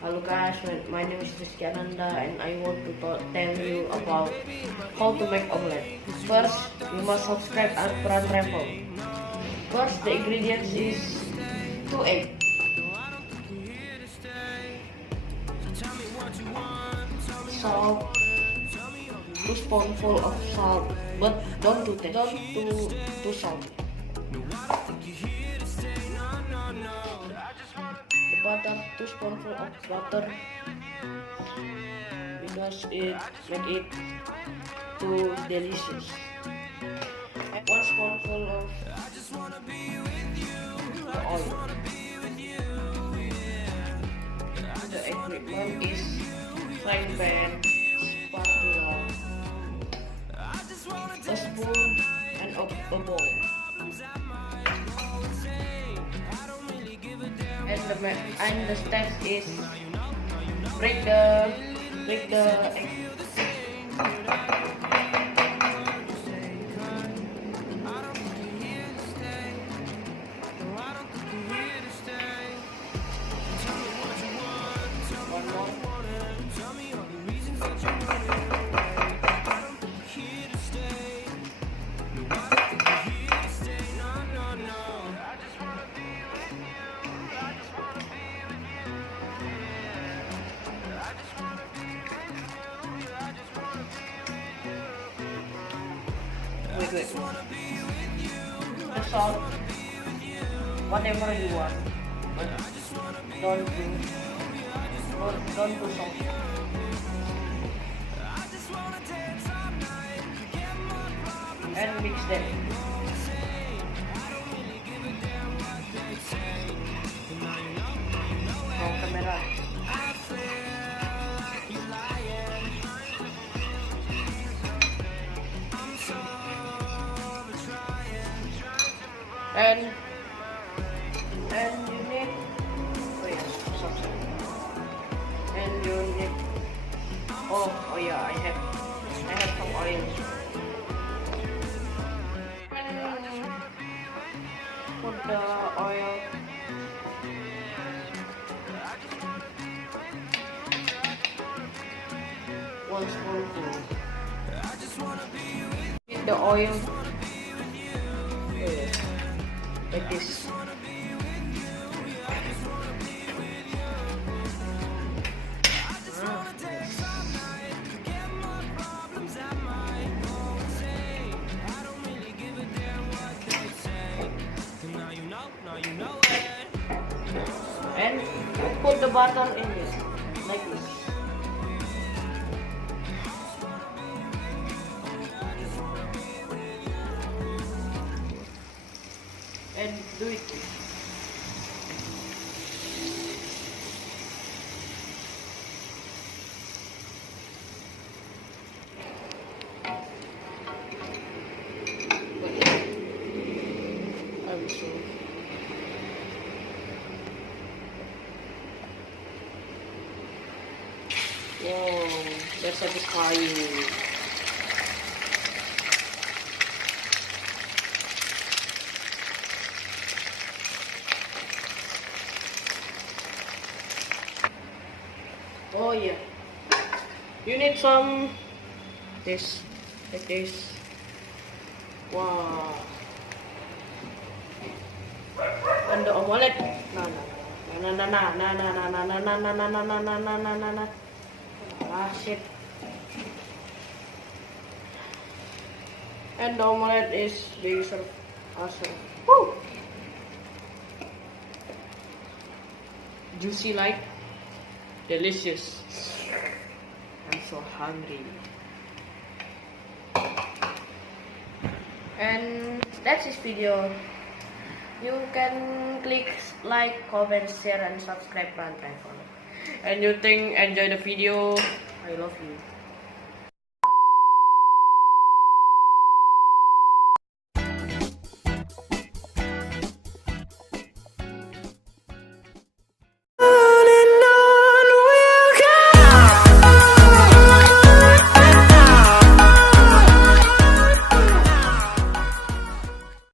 Hello guys, my name is Rizky Ananda and I want to tell you about how to make omelette. First, you must subscribe our brand travel. First, the ingredients is 2 eggs, salt, 2 spoonful of salt, but don't too salty. The butter, 2 spoonful of butter, because it make it too delicious. 1 spoonful of the oil. The equipment is frying pan, spatula, a spoon, and a bowl. And the step is break the egg. One more. Wait. The salt, whatever you want, but don't do salt. And mix them. Now camera. And you need and you need oh yeah, I have some oil. Put the oil. One spoonful. Get the oil. Like this. And put the button in this, like this. And do it. I'm sure. Wow, that's satisfying. Oh yeah, you need some this, like this. Wow. And the omelette. Na. Ah shit. And the omelette is being served awesome. Woo! Juicy like delicious. I'm so hungry. And that's this video. You can click like, comment, share, and subscribe. And you think enjoy the video. I love you.